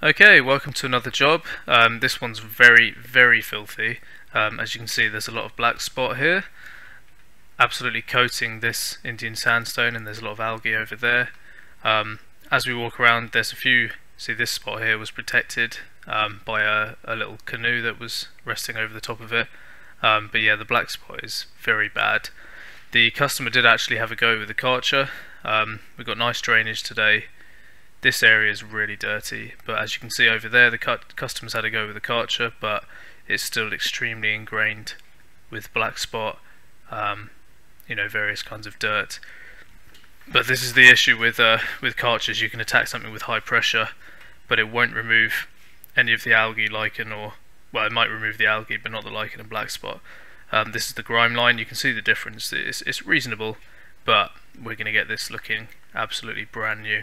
Okay, welcome to another job. This one's very filthy. As you can see, there's a lot of black spot here, absolutely coating this Indian sandstone, and there's a lot of algae over there. As we walk around, there's a few. See, this spot here was protected by a little canoe that was resting over the top of it. But yeah, the black spot is very bad. The customer did actually have a go with the Karcher. We've got nice drainage today. This area is really dirty, but as you can see over there, the customers had a go with the Karcher, but it's still extremely ingrained with black spot, you know, various kinds of dirt. But this is the issue with Karchers. You can attack something with high pressure, but it won't remove any of the algae, lichen, or, well, it might remove the algae, but not the lichen and black spot. This is the grime line. You can see the difference. It's reasonable, but we're going to get this looking absolutely brand new.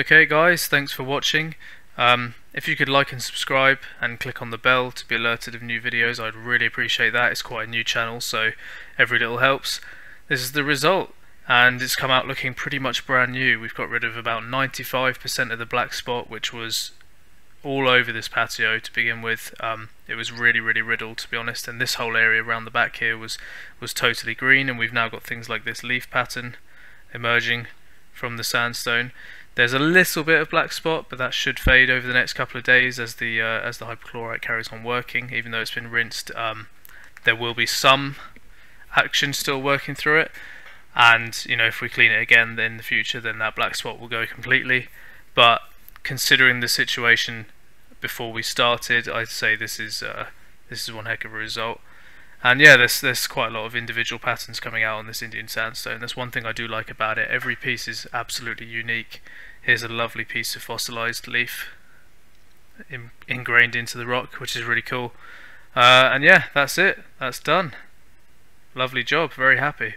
Okay guys, thanks for watching. If you could like and subscribe and click on the bell to be alerted of new videos, I'd really appreciate that. It's quite a new channel, so every little helps. This is the result, and it's come out looking pretty much brand new. We've got rid of about 95% of the black spot, which was all over this patio to begin with. It was really riddled, to be honest, and this whole area around the back here was totally green, and we've now got things like this leaf pattern emerging from the sandstone. There's a little bit of black spot, but that should fade over the next couple of days as the hypochlorite carries on working. Even though it's been rinsed, there will be some action still working through it, and you know, if we clean it again in the future, then that black spot will go completely. But considering the situation before we started, I'd say this is one heck of a result. And yeah, there's quite a lot of individual patterns coming out on this Indian sandstone. That's one thing I do like about it. Every piece is absolutely unique. Here's a lovely piece of fossilized leaf ingrained into the rock, which is really cool. And yeah, that's it. That's done. Lovely job. Very happy.